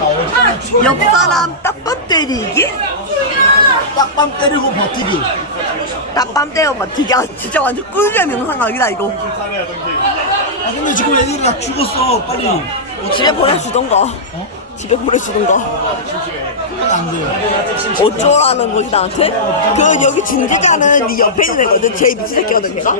아, 옆 사람 딱밤 때리기? 죽여! 딱밤 때리고 버티기. 딱밤 때려 버티기. 아, 진짜 완전 꿀잼 영상 아이다 이거. 아, 근데 지금 애들이 다 죽었어, 빨리. 어, 집에 보내주던가. 어? 집에 보내주던가. 어쩌라는 거지 나한테? 그, 아, 그 여기 진지자는 아, 네 옆에 파, 있는 애거든 제일 미친 새끼거든 걔가?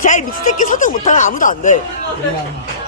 제일 미친 새끼, 새끼 사정 못하면 아무도 안돼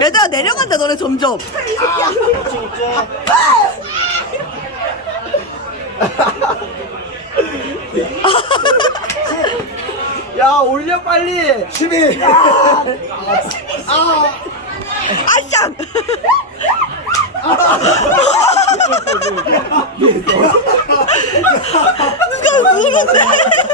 얘들가 내려간다 너네 점점 아, 저, 저. 아. 야 올려 빨리 취미 아아 <샴. 웃음> 누가 울었네